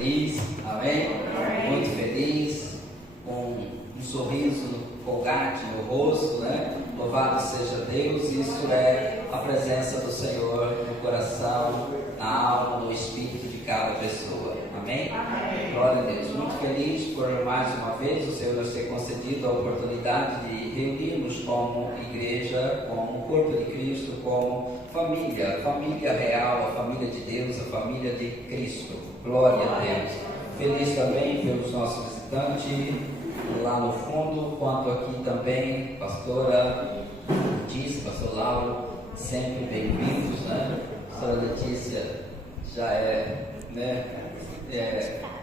feliz, amém? Muito feliz, com um sorriso folgante no rosto, né? Louvado seja Deus, isso é a presença do Senhor no coração, na alma, no espírito de cada pessoa, amém? Glória a Deus, muito feliz por mais uma vez o Senhor nos ter concedido a oportunidade de reunirmos como igreja, como corpo de Cristo, como família real, a família de Deus, a família de Cristo. Glória a Deus. Feliz também pelos nossos visitantes lá no fundo, quanto aqui também, pastora Letícia, pastor Lauro, sempre bem-vindos, né? Pastora Letícia já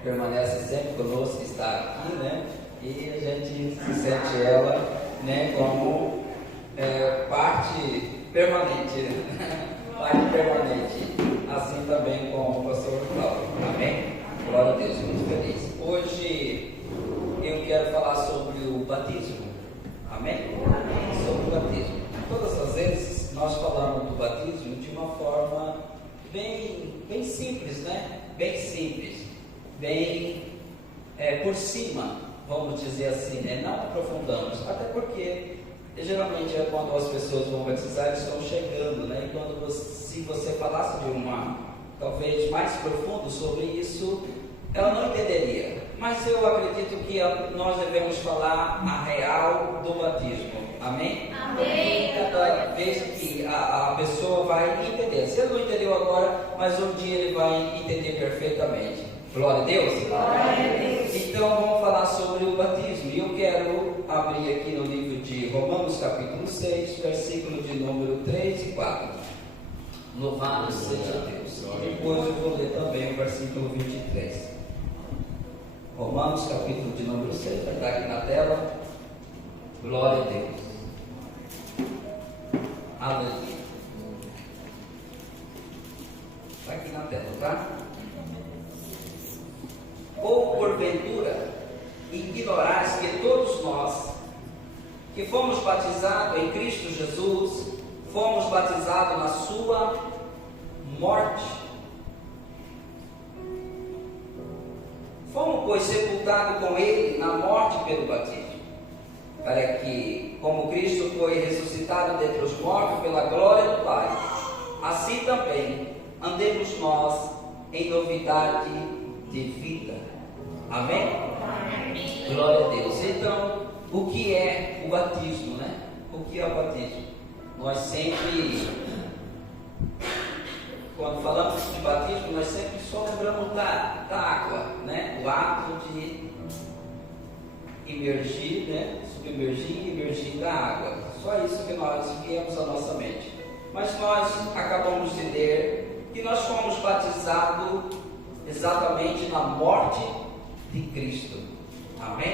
permanece sempre conosco, está aqui, né? E a gente se sente ela, né, como parte permanente, parte permanente, assim também como o pastor Lauro, amém? Glória a Deus, muito feliz. Hoje eu quero falar sobre o batismo, amém? Sobre o batismo. Todas as vezes nós falamos do batismo de uma forma bem simples, né? Bem simples, bem por cima, vamos dizer assim, né? Não aprofundamos, até porque geralmente é quando as pessoas vão batizar, eles estão chegando, né? E se você falasse de uma, talvez mais profundo sobre isso, ela não entenderia. Mas eu acredito que nós devemos falar a real do batismo, amém? Amém. Cada vez que a pessoa vai entender, se ele não entendeu agora, mas um dia ele vai entender perfeitamente. Glória a Deus. Glória a Deus. Então vamos falar sobre o batismo. E eu quero abrir aqui no livro de Romanos capítulo 6, versículo de número 3 e 4. Louvado seja Deus. E depois eu vou ler também o versículo 23. Romanos capítulo de número 6, vai estar aqui na tela. Glória a Deus. Aleluia. Está aqui na tela, tá? Ou porventura ignorais que todos nós que fomos batizados em Cristo Jesus, fomos batizados na sua morte. Fomos, pois, sepultados com Ele na morte pelo batismo, para que, como Cristo foi ressuscitado dentre os mortos pela glória do Pai, assim também andemos nós em novidade de vida. Amém? Amém. Glória a Deus. Então, o que é o batismo, né? O que é o batismo? Nós sempre, quando falamos de batismo, nós sempre só lembramos da água, né? O ato de imergir, né? Submergir e imergir da água. Só isso que nós viemos à nossa mente. Mas nós acabamos de ler que nós fomos batizados exatamente na morte de Cristo. Amém?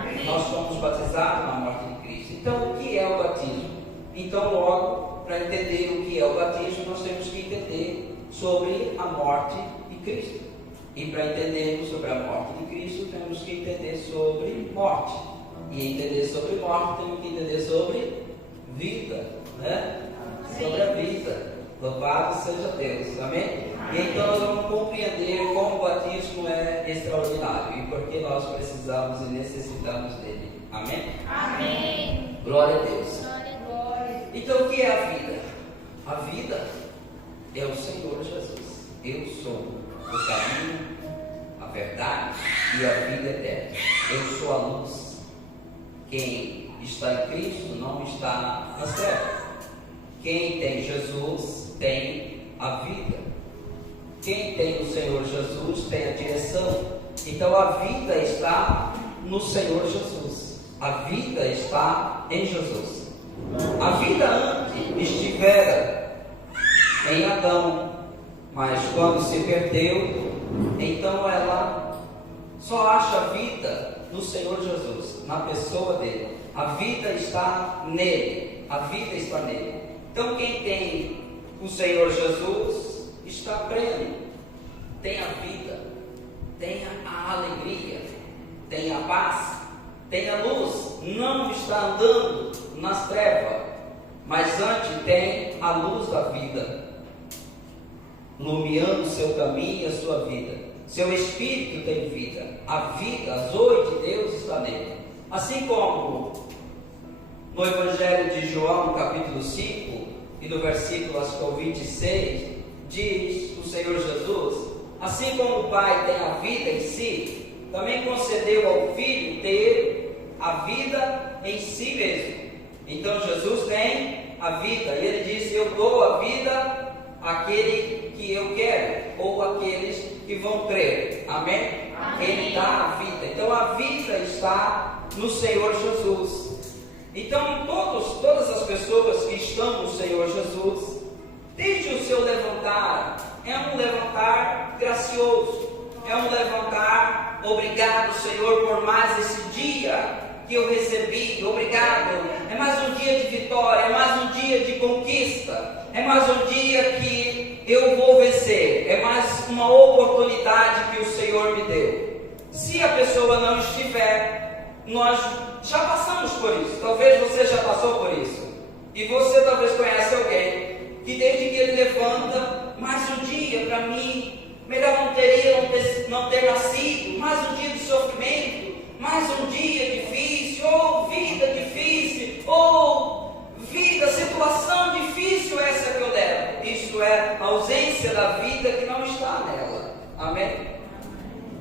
Amém? Nós fomos batizados na morte de Cristo. Então, o que é o batismo? Então, logo, para entender o que é o batismo, nós temos que entender sobre a morte de Cristo. E para entendermos sobre a morte de Cristo, temos que entender sobre morte. E entender sobre morte, temos que entender sobre vida, né? Sobre a vida. Louvado seja Deus, amém? E então nós vamos compreender como o batismo é extraordinário e porque nós precisamos e necessitamos dele, amém? Amém. Glória a Deus. Glória. Então o que é a vida? A vida é o Senhor Jesus. Eu sou o caminho, a verdade e a vida eterna. Eu sou a luz. Quem está em Cristo não está nas trevas. Quem tem Jesus tem a vida. Quem tem o Senhor Jesus tem a direção. Então a vida está no Senhor Jesus. A vida está em Jesus. A vida antes estivera em Adão, mas quando se perdeu, então ela só acha vida no Senhor Jesus, na pessoa dele. A vida está nele. A vida está nele. Então quem tem o Senhor Jesus está pleno, tem a vida, tem a alegria, tem a paz, tem a luz, não está andando nas trevas, mas antes tem a luz da vida, iluminando o seu caminho e a sua vida. seu espírito tem vida. A vida, a zoe de Deus está nele. Assim como no Evangelho de João, no capítulo 5, e no versículo, acho que é o 26, diz o Senhor Jesus: assim como o Pai tem a vida em si, também concedeu ao Filho ter a vida em si mesmo. Então Jesus tem a vida, e ele diz: eu dou a vida àquele que eu quero, ou àqueles que vão crer. Amém? Amém. Ele dá a vida. Então a vida está no Senhor Jesus. Então todas as pessoas que estão no Senhor Jesus, desde o seu levantar, é um levantar gracioso, é um levantar: obrigado, Senhor, por mais esse dia que eu recebi, obrigado, é mais um dia de vitória, é mais um dia de conquista, é mais um dia que eu vou vencer, é mais uma oportunidade que o Senhor me deu. Se a pessoa não estiver, nós já passamos por isso, talvez você já passou por isso, e você talvez conhece alguém que desde que ele levanta, mais um dia para mim, melhor não ter nascido, mais um dia de sofrimento, mais um dia difícil, ou vida difícil, ou vida, situação difícil essa que eu levo. Isto é a ausência da vida que não está nela. Amém?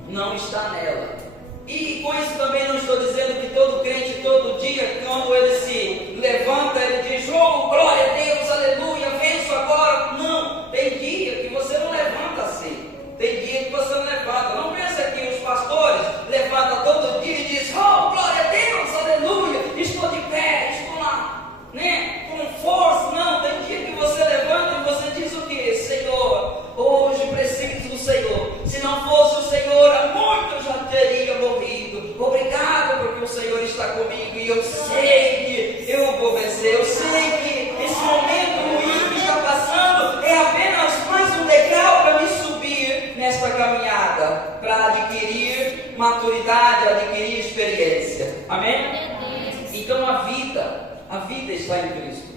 Não está nela. E com isso também não estou dizendo que todo crente, todo dia, quando ele se levanta, ele diz: oh, glória a Deus, aleluia, venço agora. Não, tem dia que você não levanta assim. Tem dia que você não levanta. Não pensa que os pastores levantam todo dia e dizem: oh, glória a Deus, aleluia, estou de pé, estou lá, né, com força. Não, tem dia que você levanta e você diz o quê? Senhor, hoje preciso do Senhor. Se não fosse o Senhor, há muito eu já teria morrido. Obrigado porque o Senhor está comigo e eu sei que eu vou vencer. Eu sei que esse momento ruim que está passando é apenas mais um degrau para me subir nesta caminhada, para adquirir maturidade, adquirir experiência. Amém? Então a vida está em Cristo.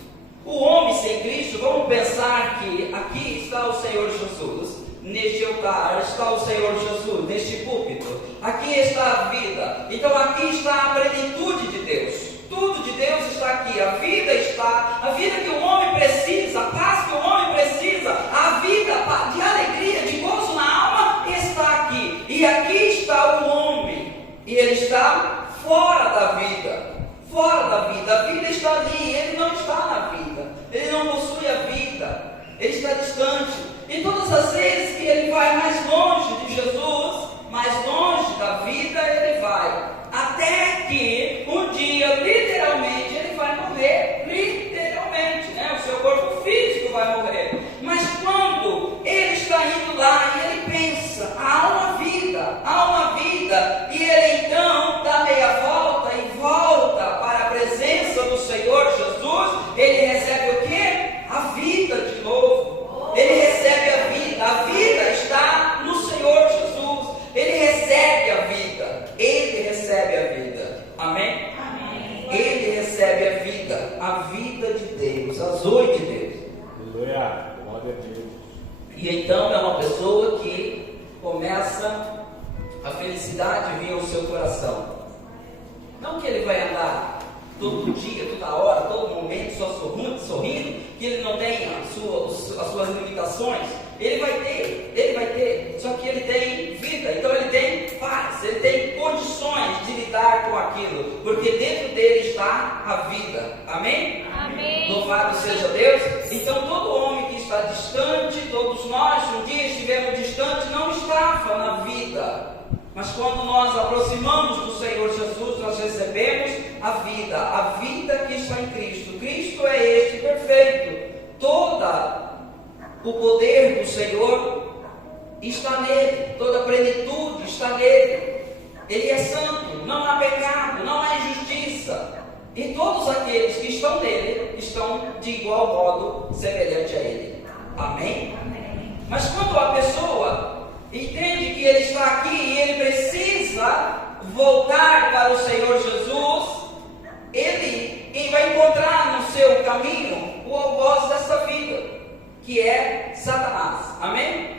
O homem sem Cristo, vamos pensar que aqui está o Senhor Jesus, neste altar está o Senhor Jesus, neste púlpito, aqui está a vida. Então aqui está a plenitude de Deus, tudo de Deus está aqui, a vida está, a vida que o homem precisa, a paz que o homem precisa, a vida de alegria, de gozo na alma está aqui. E aqui está o homem, e ele está fora da vida. Fora da vida, a vida está ali, ele não está na vida, ele não possui a vida, ele está distante. E todas as vezes que ele vai mais longe de Jesus, mais longe da vida, ele vai, até que um dia, literalmente, ele vai morrer, literalmente, né? O seu corpo físico vai morrer. Mas quando ele está indo lá e ele pensa: há uma vida, e ele então dá meia volta e volta para a presença do Senhor Jesus, ele recebe o quê? A vida de novo. Ele recebe a vida está no Senhor Jesus, ele recebe a vida, amém? Amém. Ele recebe a vida de Deus, a zoe de Deus. Aleluia, glória a Deus. E então é uma pessoa que começa a felicidade vir ao seu coração. Não que ele vai andar todo dia, toda hora, todo momento só sorrindo, que ele não tenha as suas limitações. Ele vai ter, só que ele tem vida, então ele tem paz, ele tem condições de lidar com aquilo, porque dentro dele está a vida. Amém? Amém. Louvado seja Deus. Então todo homem que está distante, todos nós um dia estivemos distantes, não estava na vida. Mas quando nós aproximamos do Senhor Jesus, nós recebemos a vida que está em Cristo. Cristo é este perfeito. Todo o poder do Senhor está nele, toda a plenitude está nele. Ele é santo, não há pecado, não há injustiça. E todos aqueles que estão nele estão de igual modo semelhante a ele. Amém? Amém. Mas quando a pessoa entende que ele está aqui e ele precisa voltar para o Senhor Jesus, ele vai encontrar no seu caminho o algoz dessa vida, que é Satanás. Amém?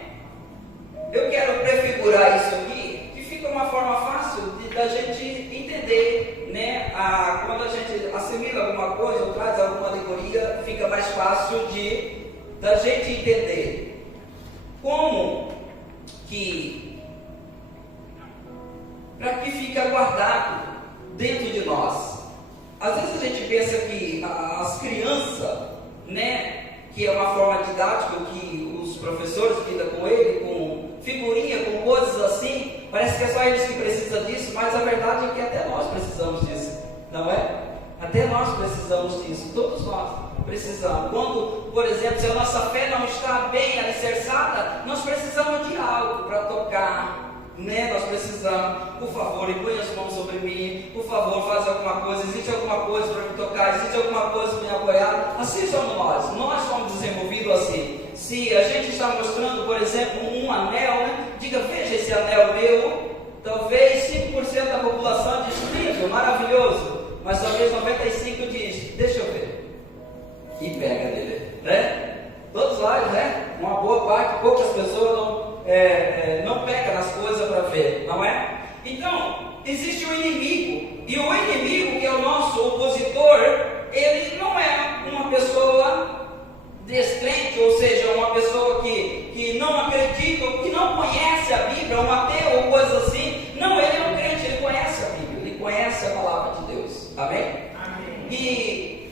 eu quero prefigurar isso aqui, que fica uma forma fácil da gente entender, né? Quando a gente assimila alguma coisa ou traz alguma alegoria, fica mais fácil da gente entender como que, para que fica guardado dentro de nós. Às vezes a gente pensa que as crianças, né, que é uma forma didática que os professores lidam com ele, com figurinha, com coisas assim, parece que é só eles que precisam disso, mas a verdade é que até nós precisamos disso, não é? Até nós precisamos disso, todos nós precisamos. Quando, por exemplo, se a nossa fé não está bem alicerçada, nós precisamos de algo para tocar, né? Nós precisamos, por favor, impõe as mãos sobre mim, por favor, faz alguma coisa, existe alguma coisa para me tocar, existe alguma coisa para me apoiar. Assim somos nós somos desenvolvidos assim. Se a gente está mostrando, por exemplo, um anel, né? Diga, veja esse anel meu. Talvez 5% da população diz, lindo, maravilhoso, mas talvez 95% diz, deixa eu ver, e pega dele, né? Todos nós, né? Uma boa parte, poucas pessoas não pegam nas coisas para ver, não é? Então, existe o inimigo, e o inimigo, que é o nosso opositor, ele não é uma pessoa descrente, ou seja, uma pessoa que não acredita, que não conhece a Bíblia, um ateu ou coisa assim. Não, ele é um crente, ele conhece a Bíblia, ele conhece a palavra de Deus, amém? Amém. E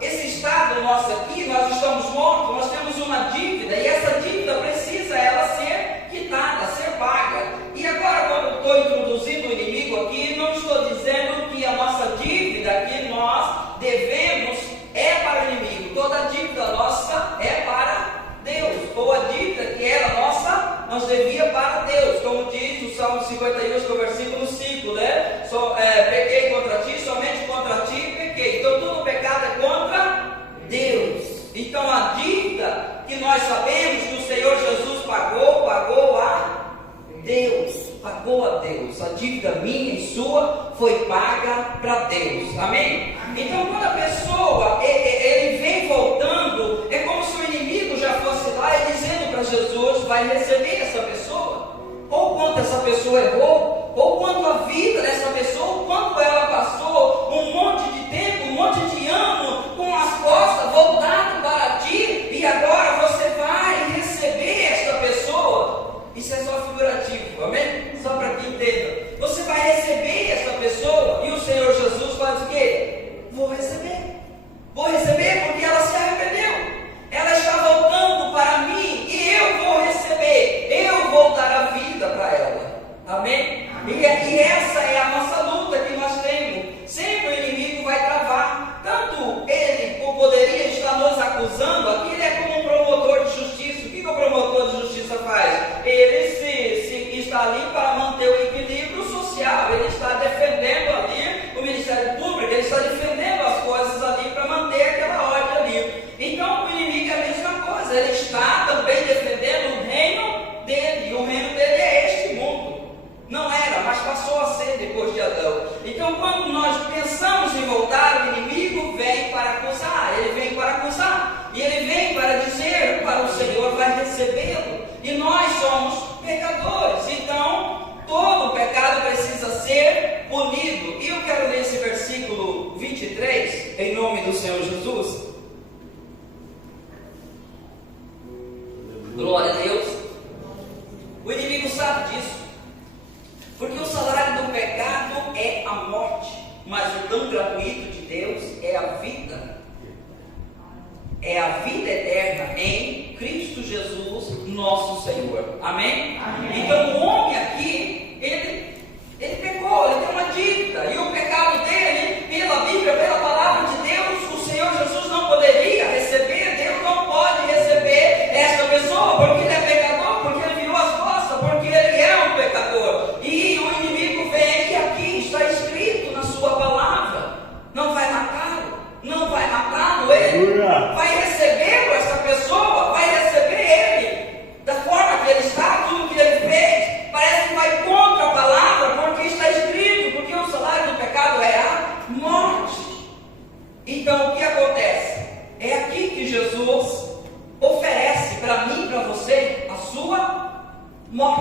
esse estado nosso aqui, nós estamos mortos, nós temos uma dívida, e essa dívida precisa ela ser quitada, ser paga. E agora, quando eu estou introduzindo o inimigo aqui, não estou dizendo que a nossa dívida que nós devemos é para o inimigo. Toda a dívida nossa é para Deus, ou a dívida que era nossa, nós devia para Deus, como diz o Salmo 51, no versículo 5, né? Pequei contra ti, somente contra ti pequei. Então todo pecado é contra Deus. Então a dívida que nós sabemos que o Senhor Jesus pagou a Deus, pagou a Deus. A dívida minha e sua foi paga para Deus, amém? Então quando a pessoa ele vem voltando, é como se o inimigo já fosse lá e dizendo para Jesus, vai receber essa pessoa, ou quanto essa pessoa errou, ou quanto a vida dessa pessoa, ou quanto ela passou um monte de tempo, um monte de anos com as costas voltadas para ti, e agora você vai receber esta pessoa. Isso é só figurativo, amém? Só para que entenda. Você vai receber essa pessoa, e o Senhor Jesus faz o quê? Vou receber porque ela se arrependeu, ela está voltando para mim, e eu vou receber, eu vou dar a vida para ela, amém? E essa é a nossa luta que nós temos. Sempre o inimigo vai travar, tanto ele poderia estar nos acusando, aqui ele é como um promotor de justiça. O que o promotor de justiça faz? Ele se está ali para manter o equilíbrio social, ele está defendendo ali o Ministério Público, ele está defendendo as coisas ali para manter aquela ordem ali. Então o inimigo é a mesma coisa, ele está também defendendo o reino dele, e o reino dele é este mundo. Não era, mas passou a ser depois de Adão. Então quando nós pensamos em voltar, o inimigo vem para acusar, ele vem para acusar, e ele vem para dizer para o Senhor, vai recebê-lo, e nós somos pecadores, então todo pecado precisa ser punido. E eu quero ler esse versículo 23, em nome do Senhor Jesus. Glória a Deus. O inimigo sabe disso, porque o salário do pecado é a morte, mas o dom gratuito de Deus é a vida. É a vida eterna em Cristo Jesus, nosso Senhor. Amém? Amém. Então o homem aqui, ele pecou, ele tem uma dívida, e o pecado dele, pela Bíblia, pela palavra de Deus, o Senhor Jesus não poderia receber. Deus não pode receber esta pessoa, porque ele é pecador, porque ele virou as costas, porque ele é um pecador. E o inimigo vem, e aqui está escrito na sua palavra, não vai matá-lo, não vai matá-lo, ele vai recebê-lo, essa pessoa vai receber ele, da forma que ele está, tudo que ele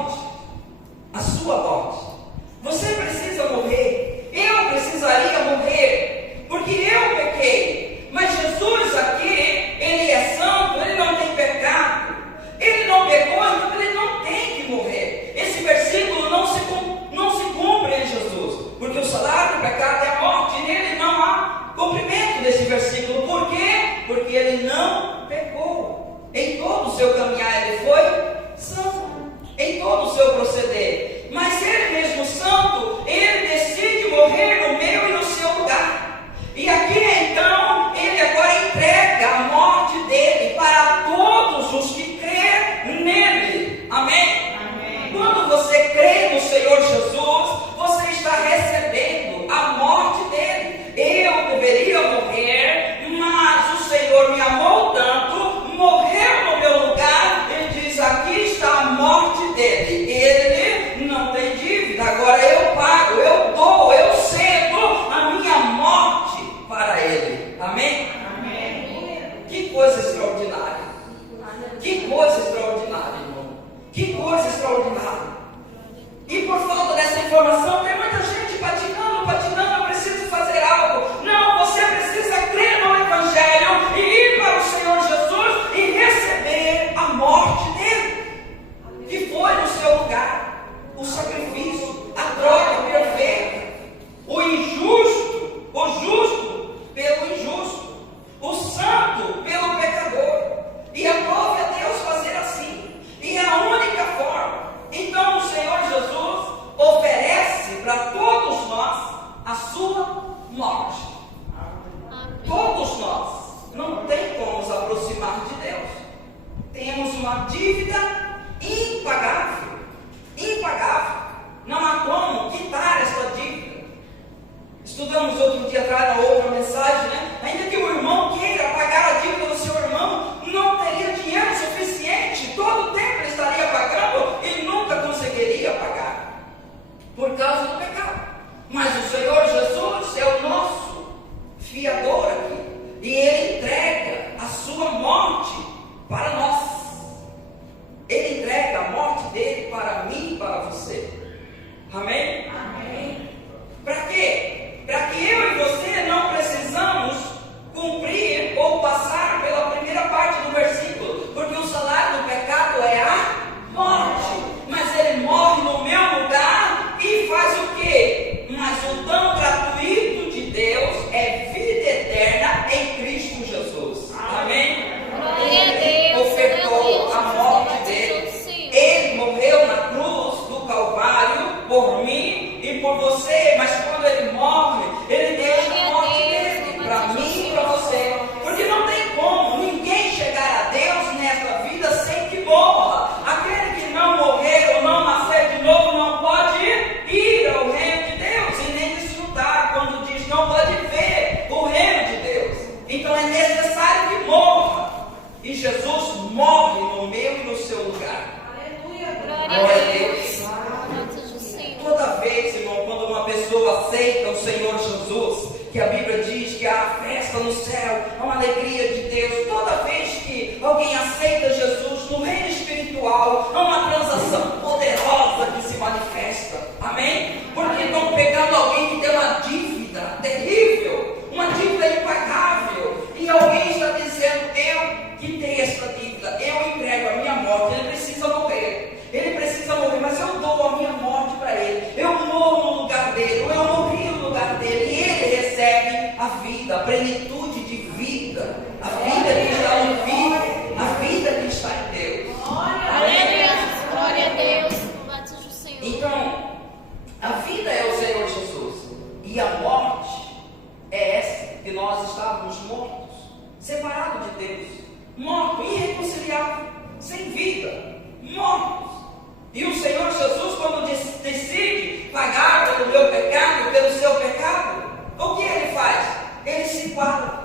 morte, a sua morte. Você precisa morrer, eu precisaria morrer, porque eu pequei. Mas Jesus aqui, Ele é santo, Ele não tem pecado, Ele não pecou, então Ele não tem que morrer. Esse versículo não se cumpre em Jesus, porque o salário do pecado é a morte, e nele não há cumprimento desse versículo. Por quê? Porque Ele não pecou. Em todo o seu caminhar Ele foi santo, em todo o seu proceder. Mas Ele mesmo santo, Ele decide morrer no meu e no seu lugar. E aqui então, Ele agora entrega a morte dele para todos os que crêem nele. Amém? Amém. Quando você crê no Senhor Jesus, você está recebendo a morte dele. Eu deveria morrer, mas o Senhor me amou tanto, morreu no meu lugar. Ele diz: aqui está a morte dele. Ele não tem dívida, agora eu pago, eu dou, eu cedo a minha morte para ele. Amém? Amém. Que coisa extraordinária. Que coisa extraordinária, irmão. Que coisa extraordinária. E por falta dessa informação, tem muita gente patinando, eu preciso fazer algo. Não, você precisa crer no Evangelho e ir para o Senhor Jesus e receber a morte dele, que foi no seu lugar, o sacrifício, a troca perfeita, o injusto, o justo pelo injusto, o santo pelo pecador. E aprove a Deus fazer assim, e é a única forma. Então o Senhor Jesus oferece para todos nós a sua morte. Todos nós não tem como nos aproximar de Deus. Temos uma dívida impagável. Impagável. Não há como quitar essa dívida. Estudamos outro dia atrás na outra mensagem, né? Ainda que o irmão queira pagar a dívida do seu irmão, não teria dinheiro suficiente. Todo o tempo ele estaria pagando e nunca conseguiria pagar, por causa do pecado. Mas o Senhor Jesus é o nosso fiador aqui, e Ele entrega a sua morte para nós. Ele entrega a morte dele para mim e para você. Amém? Amém. Para quê? Para que eu e você não precisamos cumprir ou passar pela primeira parte do versículo, porque o salário do pecado é a morte. Mas Ele morre no meu lugar e faz o quê? Mas o dom gratuito de Deus é vida eterna em Cristo Jesus. Amém? Ele ofertou a morte dele. Ele morreu na cruz do Calvário por mim e por você. Mas quando Ele morre, Ele deixa a morte dele para mim e para você. Porque não tem como ninguém chegar a Deus nesta vida sem que morra. Aquele que não morrer ou não nascer de novo não pode ir ao reino de Deus e nem desfrutar, quando diz não pode ver o reino de Deus. Então é necessário que morra. E Jesus morre no meu e no seu lugar. Aleluia. Glória a Deus. Toda vez, irmão, quando uma pessoa aceita o Senhor Jesus, que a Bíblia diz que há festa no céu, há uma alegria de Deus. Toda vez que alguém aceita Jesus no reino espiritual, há uma transação poderosa que se manifesta. Amém? Porque estão pegando alguém que tem uma dívida terrível, uma dívida impagável, e alguém está dizendo: eu quitei essa dívida, eu entrego a minha morte. Ele precisa morrer. Ele precisa morrer, mas eu dou a minha morte para ele. Eu morro no lugar dele, ou eu morri no lugar dele, e ele recebe a vida, a plenitude de vida, a vida que está no Filho, a vida que está em Deus. Glória a Deus. Louvado seja o Senhor. Então, a vida é o Senhor Jesus, e a morte é essa, que nós estávamos mortos, separados de Deus, mortos, irreconciliáveis, sem vida, mortos. E o Senhor Jesus, quando decide pagar pelo meu pecado, pelo seu pecado, o que Ele faz? Ele se para.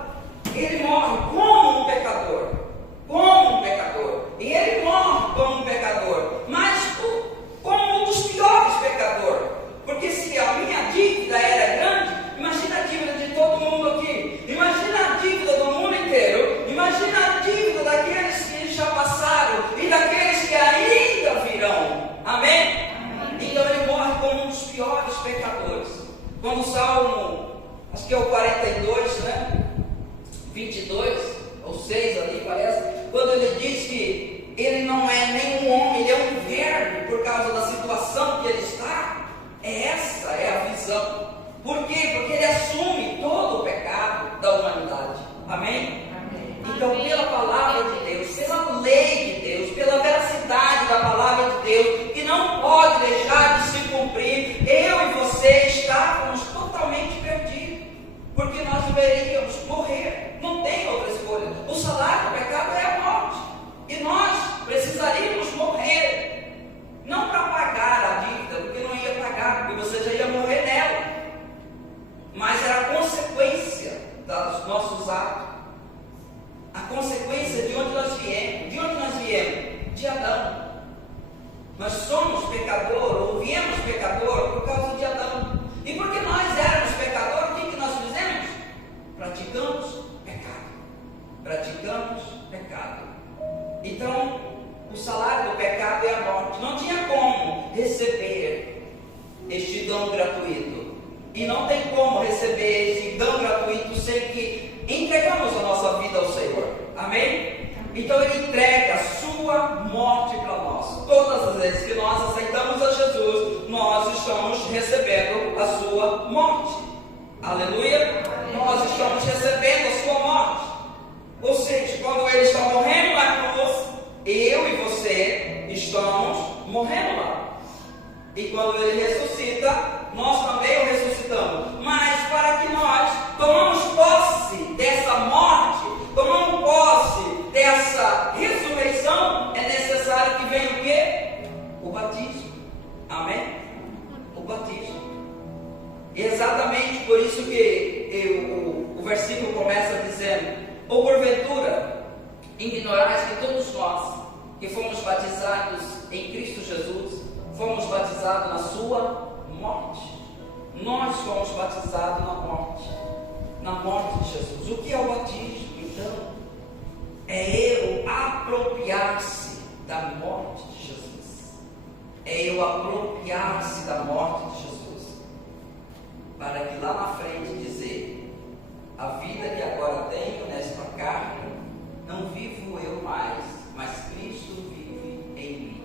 Quando o Salmo, acho que é o 42, né? 22, ou 6 ali parece, quando ele diz que ele não é nem um homem, ele é um verbo por causa da situação que ele está. Essa é a visão. Por quê? Porque ele assume todo o pecado da humanidade. Amém? Então, pela palavra de Deus, pela lei de Deus, pela veracidade da palavra de Deus, que não pode deixar de se cumprir, eu e você estávamos totalmente perdidos, porque nós deveríamos morrer, não tem outra escolha. O salário do pecado é a morte, e nós precisaríamos morrer, não para pagar a dívida, porque não ia pagar, porque você já ia morrer nela, mas era a consequência dos nossos atos. A consequência de onde nós viemos. De onde nós viemos? De Adão. Nós somos pecador, ou viemos pecador por causa de Adão. E porque nós éramos pecadores, o que nós fizemos? Praticamos pecado. Praticamos pecado. Então, o salário do pecado é a morte. Não tinha como receber este dom gratuito. E não tem como receber este dom gratuito sem que entregamos a nossa vida ao Senhor. Amém? Então ele entrega a sua morte para nós. Todas as vezes que nós aceitamos a Jesus, nós estamos recebendo a sua morte. Aleluia? Nós estamos recebendo a sua morte. Ou seja, quando ele está morrendo na cruz, eu e você estamos morrendo lá. E quando ele ressuscita, nós também o ressuscitamos. Mas para que nós tomamos posse dessa morte, tomamos posse dessa ressurreição, é necessário que venha o quê? O batismo. Amém? O batismo. E exatamente por isso que o versículo começa dizendo: ou porventura ignorais que todos nós que fomos batizados em Cristo Jesus, fomos batizados na sua morte. Nós fomos batizados na morte de Jesus. O que é o batismo? Então, é eu apropriar-se da morte de Jesus. É eu apropriar-se da morte de Jesus, para que lá na frente dizer: a vida que agora tenho nesta carne, não vivo eu mais, mas Cristo vive em mim.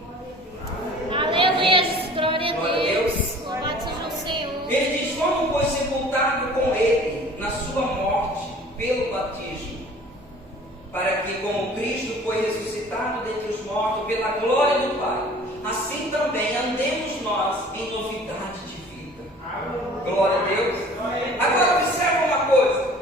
Aleluia, glória a Deus. Louvado seja o Senhor. Ele diz: como foi sepultado com ele na sua morte pelo batismo, para que como Cristo foi ressuscitado dentre os mortos pela glória do Pai, assim também andemos nós em novidade de vida. Glória a Deus. Agora observa uma coisa: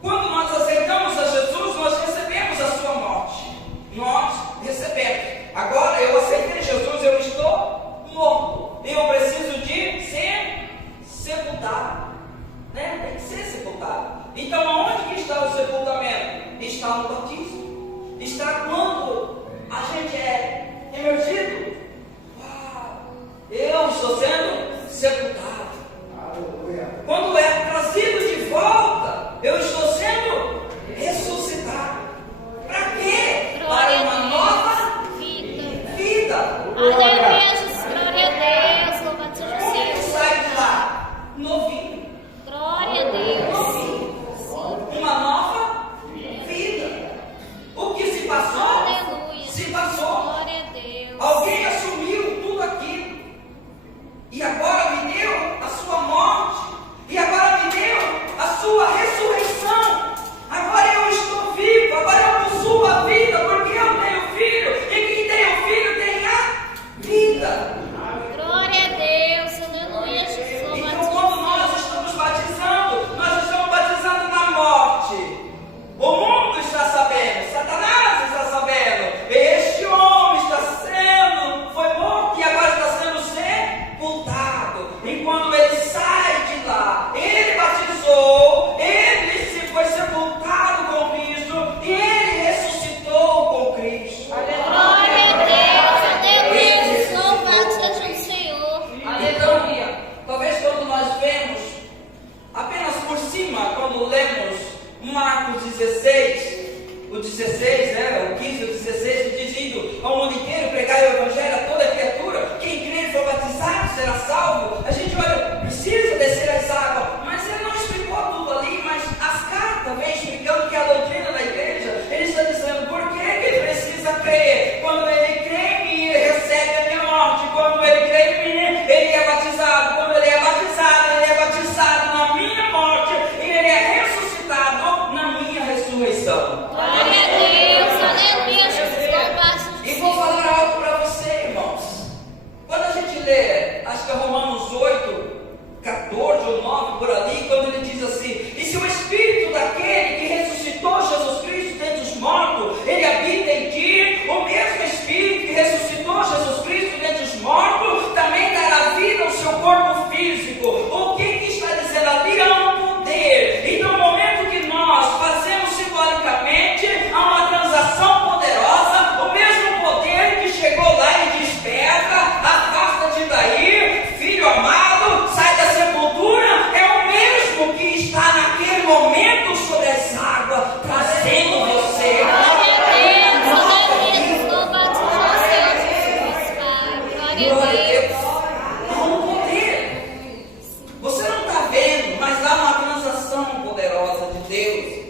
quando nós aceitamos a Jesus, nós recebemos a sua morte. Nós recebemos. Agora eu aceitei Jesus, eu estou morto. Eu preciso de ser sepultado. Né? Tem que ser sepultado. Então aonde que está o sepultamento? Está no batismo. Está quando a gente é emergido. Eu estou sendo sepultado. Quando é trazido de volta, eu estou sendo ressuscitado. Para quê? Para uma nova vida. Aleluia, glória a Deus. Louvado seja o Como Senhor. que sai de lá? Novinho. Glória a Deus. Uma nova vida. O que se passou? Aleluia. Se passou. Glória a Deus. Alguém assumiu tudo aquilo. E agora me deu a sua morte. E agora me deu a sua ressurreição. Agora eu estou vivo. Agora eu possuo a vida, porque eu tenho filho. E quem tem o filho tem a vida. Glória a Deus. Aleluia, Jesus. Então, Louvado quando nós estamos batizando, nós estamos batizando na morte. O mundo está sabendo, Satanás está sabendo. Este homem foi morto e agora está sendo sepultado. E quando ele sai de lá, ele batizou, ele se foi sepultado com Cristo e ele ressuscitou com Cristo. Glória a Deus. Aleluia. Louvado seja o Senhor. Então, talvez quando nós vemos apenas por cima, quando lemos Marcos 16, o 16, né, o 15, o 16, que diz: indo ao mundo inteiro, pregar o evangelho a toda criatura, quem crer e for batizado será salvo. A gente olha, precisa descer Glória a Deus. Há um poder. Você não está vendo, mas há uma transação poderosa de Deus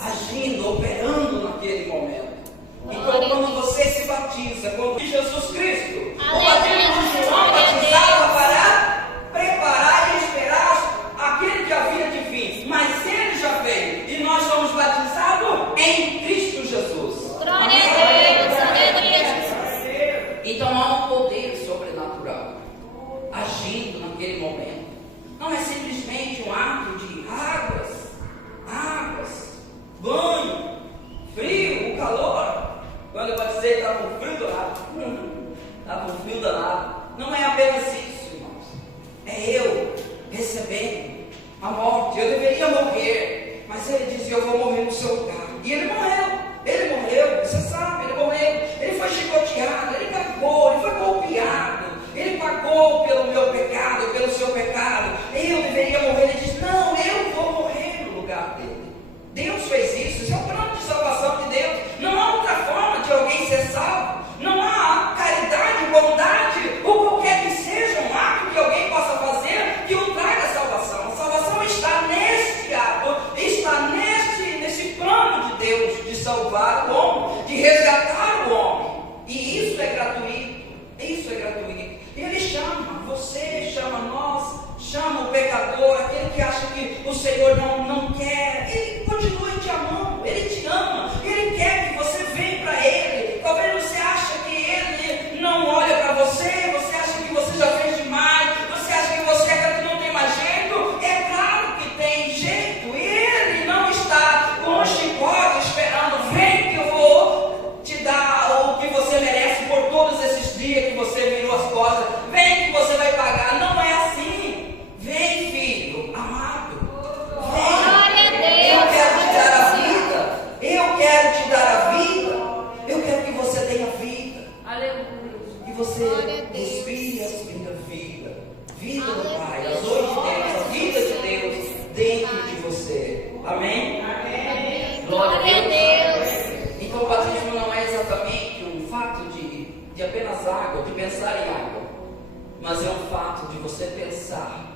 agindo, operando naquele momento. Então, quando você se batiza, quando Jesus Cristo, o batismo de João batizava para preparar e esperar aquele que havia de vir, mas ele já veio e nós somos batizados em Cristo Jesus. Glória a Deus, aleluia, Jesus. Então há um poder sobrenatural agindo naquele momento. Não é simplesmente um ato de águas, banho, frio, o calor. Quando eu batizei, estava com frio danado. Estava com frio danado. Não é apenas isso, irmãos. É eu recebendo a morte. Eu deveria morrer, mas ele dizia: eu vou morrer no seu lugar. E ele morreu. Ele morreu, você sabe, ele morreu. Ele foi chicoteado, ele pagou, ele foi golpeado. Ele pagou pelo meu pecado, pelo seu pecado. Eu deveria morrer. Ele disse: não, eu vou morrer no lugar dele. Deus fez isso. Isso é o plano de salvação de Deus. Não há outra forma de alguém ser salvo. Não há caridade, bondade, ou qualquer que seja um ato que alguém possa fazer que o traga a salvação. A salvação está neste ato, está nesse plano de Deus de salvar o homem, de resgatar o homem. E isso é gratuito. Isso é gratuito. Ele chama, você chama nós, chama o pecador, aquele que acha que o Senhor não quer. Ele continua te amando, ele te ama, ele quer que você venha para ele. Talvez você ache que ele não olha para você, você acha que você já fez demais, você acha que você que não tem mais jeito. É claro que tem jeito, ele não está com um chicote esperando: vem que eu vou te dar o que você merece por todos esses dias que você virou as costas, vem que você vai pagar. Não é assim. Vem, filho amado, vem. Eu quero te dar a vida, eu quero te dar a vida, eu quero que você tenha vida. Aleluia. E você respire a vida do Pai, as dores de Deus, a vida de Deus dentro de você. Amém? Glória a Deus. Então o batismo não é exatamente um fato de apenas água, de pensar em água, mas é um fato de você pensar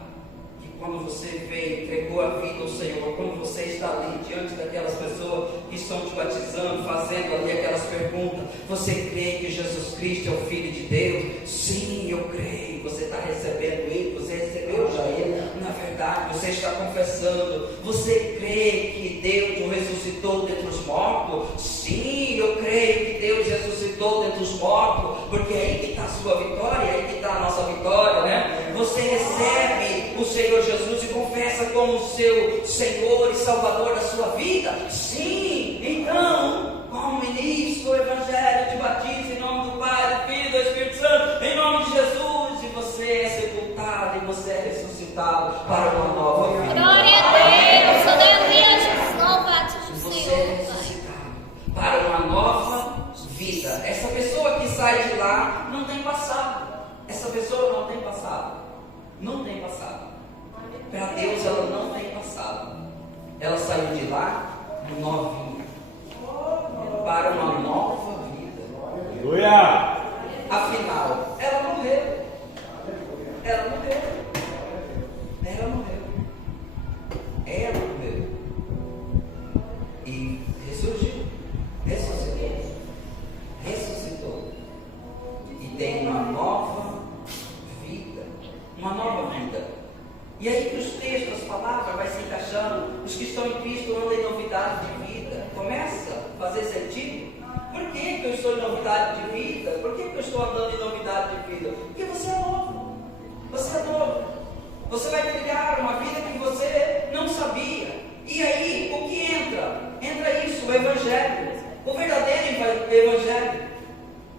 que quando você veio, entregou a vida ao Senhor, quando você está ali diante daquelas pessoas que estão te batizando, fazendo ali aquelas perguntas: você crê que Jesus Cristo é o Filho de Deus? Sim, eu creio. Você está recebendo Ele, você recebeu já Ele. Na verdade, você está confessando. Você crê que Deus o ressuscitou dentre os mortos? Sim, eu creio que Deus ressuscitou dentre os mortos, porque é aí que está a sua vitória, é aí que está a nossa vitória, né? Você recebe o Senhor Jesus e confessa como seu Senhor e Salvador da sua vida? Sim. Então, como ministro do Evangelho, te batiza em nome do Pai, do Filho e do Espírito Santo, em nome de Jesus, e você é sepultado e você é ressuscitado para uma nova vida. Glória a Deus, aleluia, Jesus. Louvado seja o Você é Senhor. ressuscitado para uma nova vida. Essa pessoa que sai de lá não tem passado. Essa pessoa não tem passado. Não tem passado. Para Deus ela não tem passado. Ela saiu de lá novinha para uma nova vida. Aleluia! Afinal, ela morreu. Ela morreu. Ela morreu. Ela morreu. E ressurgiu. Ressuscitou. Ressuscitou. E tem uma nova vida. Uma nova vida. E aí que os textos, as palavras vai se encaixando. Os que estão em Cristo andam em novidade de vida. Começa a fazer sentido. Por que eu estou em novidade de vida? Por que eu estou andando em novidade de vida? Porque você é novo. Você é novo. Você vai trilhar uma vida que você não sabia. E aí, o que entra? Entra isso, o Evangelho. O verdadeiro Evangelho.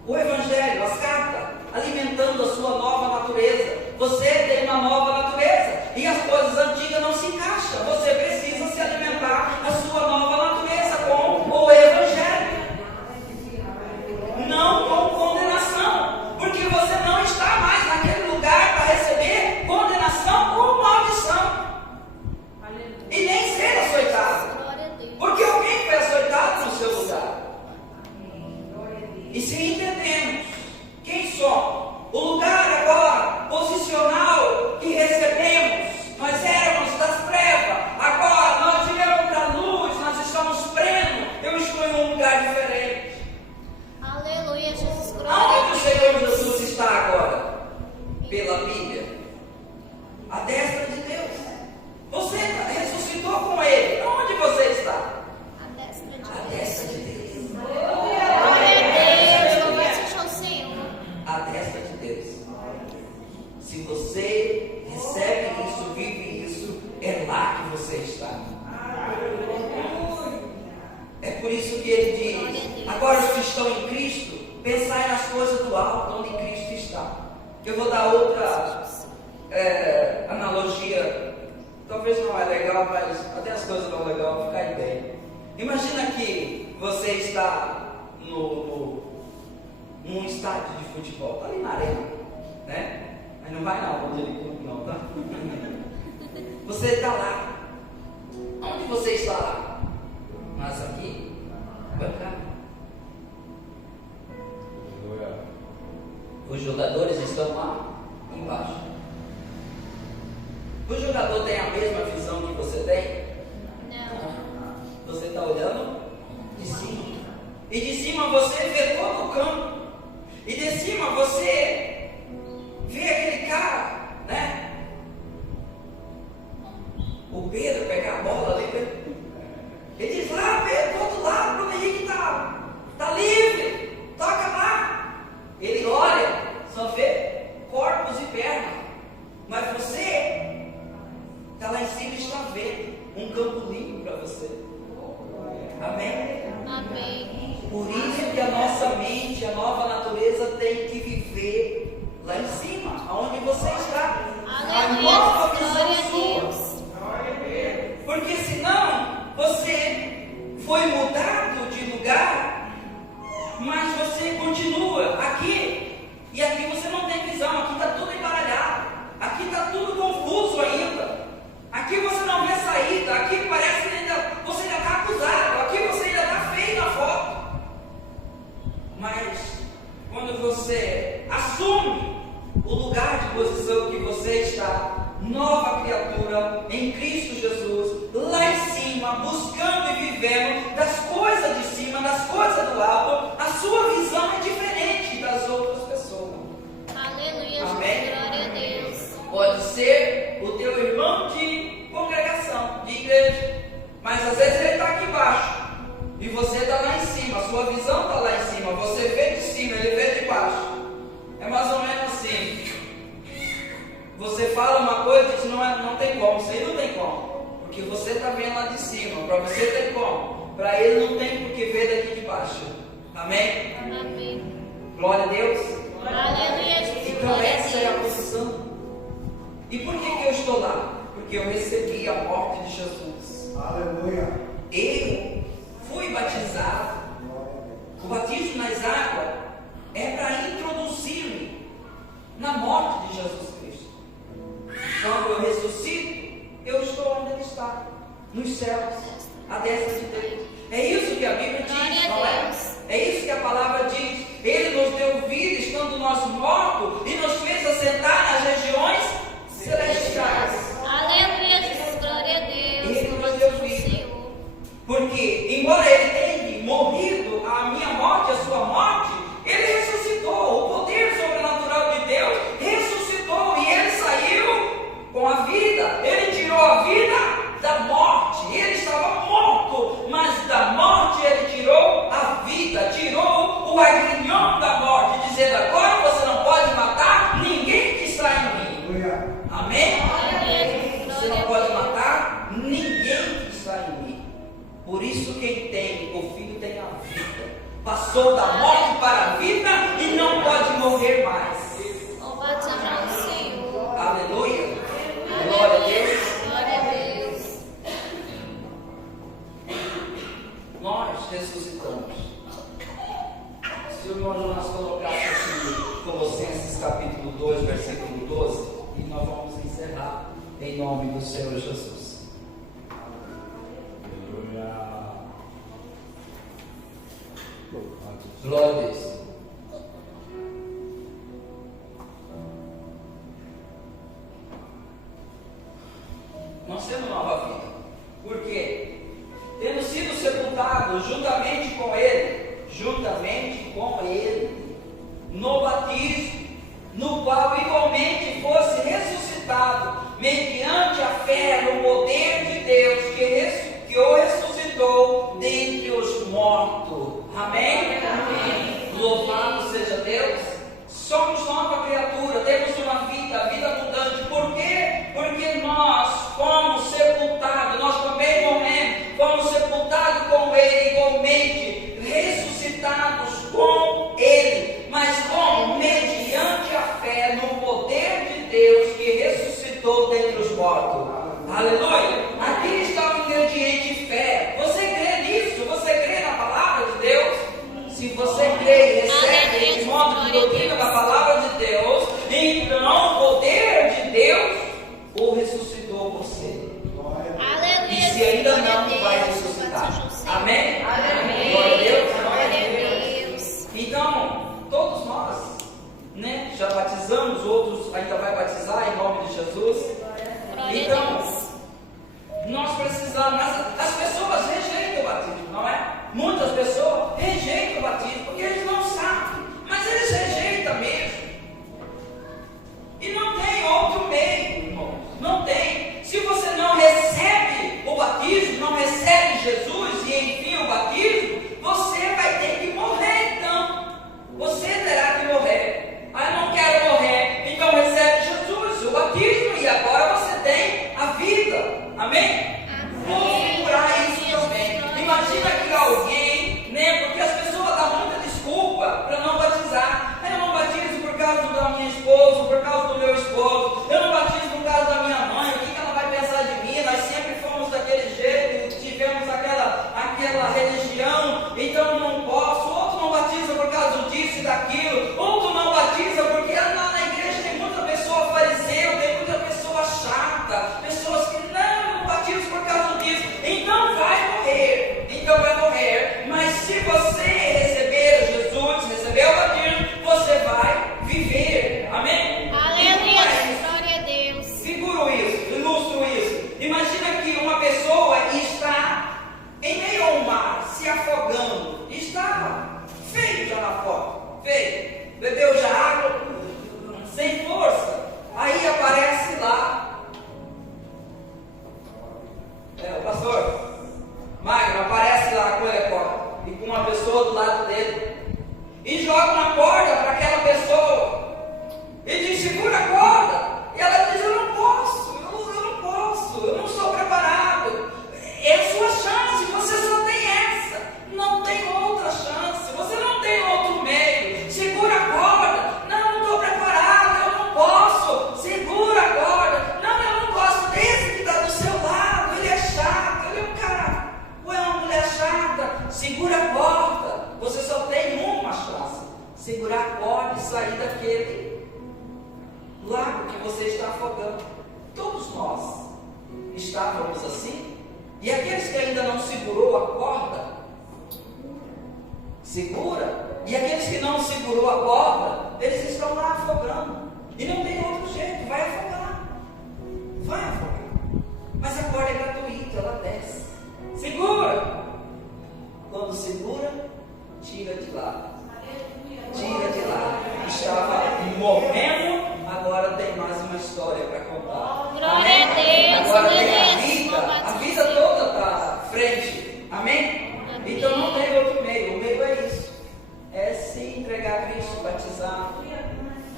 O Evangelho, as cartas, alimentando a sua nova natureza. Você tem uma nova natureza. E as coisas antigas não se encaixam. Você precisa se alimentar da sua nova natureza com o Evangelho. Não com condenação. Porque você não está Eu vou dar outra analogia. Talvez não é legal, mas até as coisas não legais, fica a ideia. Imagina que você está num estádio de futebol, está ali na arena, né? Mas não vai não, onde ele não, tá? Você está lá. Onde você está lá? Mas aqui, bancada. Os jogadores estão lá embaixo. O jogador tem a mesma visão que você tem? Não. Você está olhando de cima. E de cima você vê todo o campo. E de cima você vê aquele cara, né? O Pedro pegar a bola ali. Ele diz lá, Pedro, do outro lado, Bruno Henrique está livre. Toca lá. Ele olha, só vê corpos e pernas. Mas você está lá em cima e está vendo um campo limpo para você. Amém? Amém. Por isso que a nossa mente, a nova natureza tem que viver lá em cima, aonde você está. A nova visão sua. Porque senão você foi mudado de lugar, mas você continua aqui. E aqui você não tem visão, aqui está tudo embaralhado. Aqui está tudo confuso ainda. Aqui você não vê saída. Aqui parece que você ainda está acusado. Aqui você ainda está feio na foto. Mas quando você assume o lugar de posição que você está, nova criatura em Cristo Jesus, lá em cima, buscando e vivendo das coisas de cima, das coisas do alto, a sua visão é diferente das outras pessoas. Aleluia, Amém. glória a Deus. Pode ser o teu irmão de congregação, de igreja, mas às vezes ele está aqui embaixo e você está lá em cima, a sua visão está lá em cima, você vê de cima, ele vê de baixo. É mais ou menos assim. Você fala uma coisa e diz, não tem como, isso aí não tem como, porque você está vendo lá de cima, para você tem como, para ele não tem porque ver daqui de baixo. Amém? Amém. Glória a Deus. Aleluia, Jesus. Então Glória a essa é a Deus. posição. E por que eu estou lá? Porque eu recebi a morte de Jesus. Aleluia. Eu fui batizado. O batismo nas águas é para introduzir-me na morte de Jesus Cristo. Quando eu ressuscito, eu estou onde Ele está, nos céus, à destra de Deus. É isso que a Bíblia diz, não é? É isso que a palavra diz. Ele nos deu vida estando nós mortos e nos fez assentar nas regiões celestiais. Aleluia, Jesus. Glória a Deus. Ele nos Glória deu ao vida. Senhor. Porque, embora Ele tenha morrido a minha morte, a sua morte, Ele ressuscitou. O poder sobrenatural de Deus ressuscitou e Ele saiu com a vida. Ele tirou a vida da morte. Ele estava morto, mas da morte Ele tirou a vida, tirou o agrilhão da morte, dizendo: agora você não pode matar ninguém que está em mim. Aleluia. Amém? Amém. Você não pode matar ninguém que está em mim. Por isso quem tem o Filho tem a vida. Passou da morte para a vida e não pode morrer mais. Louvado seja o Senhor. Aleluia. Glória a Deus. Glória a Deus. Nós ressuscitamos. Se o irmão Jonas colocasse aqui Colossenses capítulo 2, versículo 12, e nós vamos encerrar em nome do Senhor Jesus. Aleluia. Glória a Deus. Nós temos nova vida. Por quê? Tendo sido sepultados juntamente com Ele, no batismo, no qual igualmente fosse ressuscitado, mediante a fé no poder de Deus, que o ressuscitou dentre os mortos. Amém? Amém. Louvado seja Deus. Somos nova criatura, temos uma vida abundante. Por quê? Porque nós fomos sepultados, nós também morremos, fomos sepultados com Ele, igualmente ressuscitados com Ele, mas como? Mediante a fé no morto. Aleluia! Aqui está o ingrediente de fé. Você crê nisso? Você crê na palavra de Deus? Se você crê e recebe esse modo de doutrina da palavra de Deus, então o poder de Deus o ressuscitou você. Aleluia. E se ainda não, vai ressuscitar. Amém? Amém. Glória a Deus. Glória a Deus. Então, todos nós, né, já batizamos, outros ainda vai batizar em nome de Jesus. Glória a Então, Deus. nós precisamos, as pessoas rejeitam o batismo, não é? Muitas pessoas rejeitam o batismo porque eles não sabem, mas eles rejeitam mesmo. E não tem outro meio, irmão. Não tem. Se você não recebe o batismo, não recebe Jesus e enfim o batismo, você vai ter que morrer então. Você terá que morrer. Ah, eu não quero morrer. Então recebe Jesus, o batismo, e agora você tem a vida. Amém? Vou figurar isso também. Imagina que alguém, né? Porque as pessoas dão muita desculpa para não batizar. Eu não batizo por causa da minha esposa, por causa do meu esposo. Eu não batizo por causa da minha mãe. O que ela vai pensar de mim? Nós sempre fomos daquele jeito, tivemos aquela religião, então não posso. Outro não batiza por causa disso e daquilo. Outro não batiza porque lá na igreja tem muita pessoa fariseu, tem muita pessoa chata, pessoas que não batizam por causa disso. Então vai morrer. Então vai morrer. Mas se você receber Jesus, receber o batismo, você vai viver. Amém? Aleluia. Glória a Deus. Figuro isso, ilustro isso. Imagina que uma pessoa está em meio ao mar, se afogando. Está feio já na foto. Feio. Bebeu já água, sem força. Aí aparece lá o pastor Magno, aparece lá com o helicóptero e com uma pessoa do lado dele e joga uma corda para aquela pessoa e diz: segura a corda. E ela diz: eu não posso, eu não sou preparado. É a sua chance, você só tem essa, não tem outra chance, você não tem outro meio. Segura a corda. Não estou preparado, eu não posso. Segura a corda. Não, eu não gosto desse que está do seu lado, ele é chato, ele é um cara, ou é uma mulher chata. Segura a corda. Você só tem uma chance: segurar a corda e sair daquele lago que você está afogando. Todos nós estávamos assim. E aqueles que ainda não segurou a corda, segura. E aqueles que não segurou a corda, eles estão lá afogando. E não tem outro jeito, vai afogar. Vai afogar. Mas a corda é gratuita, ela desce. Segura. Quando segura, tira de lá. Tira de lá. Estava morrendo, agora tem mais uma história para contar. Glória a Deus. Agora tem a vida toda para frente. Amém? Então não tem outro meio. O meio é isso. É se entregar a Cristo, batizar.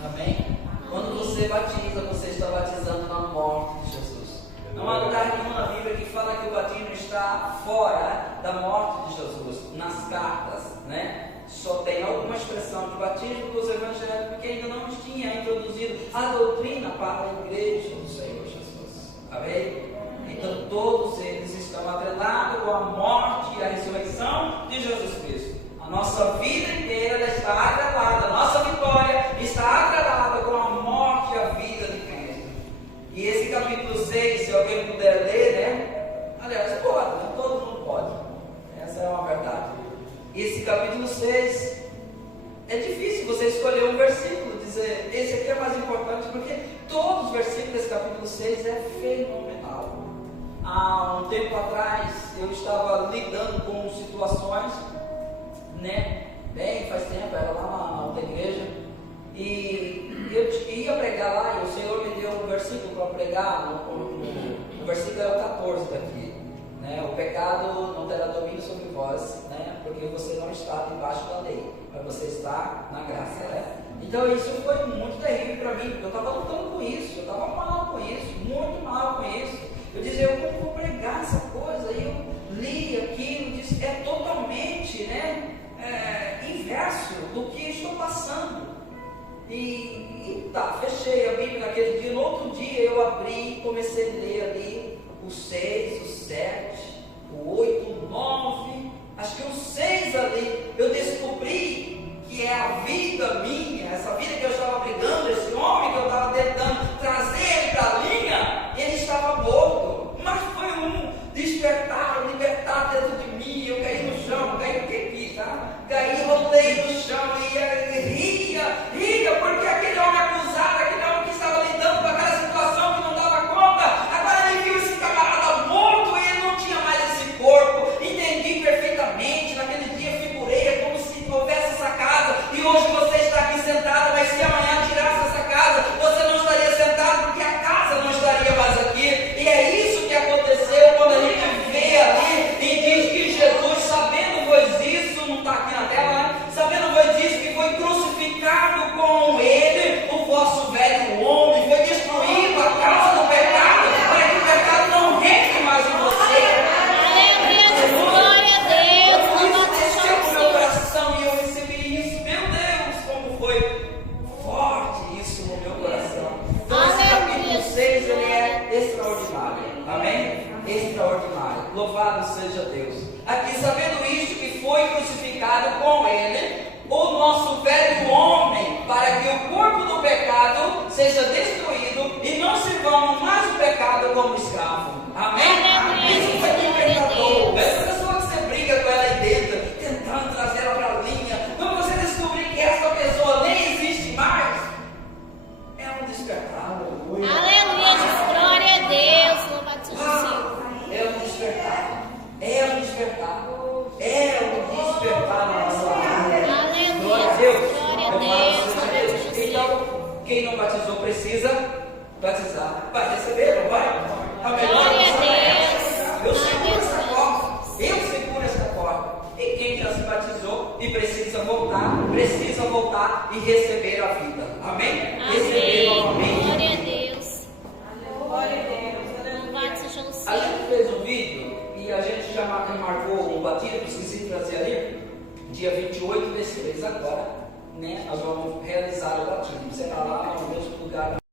Amém? Quando você batiza, você está batizando na morte de Jesus. Não há lugar nenhum na Bíblia que fala que o batismo está fora da morte de Jesus. Nas cartas, né? Só tem alguma expressão de batismo dos evangélicos que ainda não tinha introduzido a doutrina para a igreja do Senhor Jesus. Amém? Então todos eles estão atrelados com a morte e a ressurreição de Jesus Cristo. A nossa vida inteira está atrelada, a nossa vitória está atrelada com a morte e a vida de Cristo. E esse capítulo 6, se alguém puder ler, né? Aliás, pode, né? Todo mundo pode. Essa é uma verdade. Esse capítulo 6, é difícil você escolher um versículo, dizer, esse aqui é mais importante, porque todos os versículos desse capítulo 6 é fenomenal. Há um tempo atrás, eu estava lidando com situações, né? Bem, faz tempo, era lá na outra igreja, e eu ia pregar lá, e o Senhor me deu um versículo para pregar, o versículo é o 14 daqui. Né? O pecado não terá domínio sobre vós, né? Porque você não está debaixo da lei, mas você está na graça, né? Então isso foi muito terrível para mim, porque eu estava lutando com isso, eu estava mal com isso, muito mal com isso. Eu dizia, eu como vou pregar essa coisa? E eu li aquilo, disse, é totalmente, né, inverso do que estou passando. E tá, fechei a Bíblia naquele dia. No outro dia eu abri e comecei a ler ali o 6, o 7, o 8, o 9, acho que o 6 ali, eu descobri que é a vida minha, essa vida que eu estava brigando, esse homem que eu estava tentando trazer ele para a linha, ele estava morto, mas foi um despertar, libertar dentro de mim. Eu caí no chão, caí no que quis, tá? Caí, rolei no chão e ria, porque aquele homem acusado, aquele homem que estava lidando com aquela situação que não dava conta, agora ele viu esse camarada morto e ele não tinha mais esse corpo. Entendi perfeitamente, naquele dia figurei, é como se houvesse essa casa, e hoje você está aqui sentado, mas se amanhã tirasse essa casa, você não estaria sentado, porque a casa não estaria mais aqui. E é isso que aconteceu quando a gente vê ali e diz que Jesus, sabendo pois isso, não está aqui na tela, né? Sabendo pois isso, que foi crucificado com ele, o vosso velho homem, foi destruído a causa do pecado, para que o pecado não reine mais em você. Glória a Deus. Isso desceu no meu coração e eu recebi isso. Meu Deus, como foi forte isso no meu coração. Então esse capítulo 6, ele é extraordinário. Amém? Extraordinário. Louvado seja Deus. Aqui, sabendo isto, que foi crucificado com ele o nosso velho homem, para que o corpo do pecado seja destruído e não sirvamos mais o pecado como escravo. Amém? Isso foi libertador. Essa pessoa que você briga com ela aí dentro, tentando trazer ela para a linha, quando você descobrir que essa pessoa nem existe mais, é um despertar. Aleluia. Glória a Deus. Louvado seja o Senhor. É um despertar. É um despertar. É um despertar na nossa vida. Aleluia. Glória a Deus. Glória a Deus. Louvado seja o Senhor. Então, quem não batizou precisa batizar. Vai receber, não vai? Amém. Glória a Deus. Eu seguro essa corda. Eu seguro essa corda. E quem já se batizou e precisa voltar e receber a vida. Amém? Receber Amém. novamente. Glória a Deus. Glória a Deus. Louvado seja o A Senhor. gente fez um vídeo e a gente já marcou um batismo, esqueci de trazer ali, dia 28 desse mês agora, né? Nós vamos realizar o batismo. Você está lá no mesmo lugar.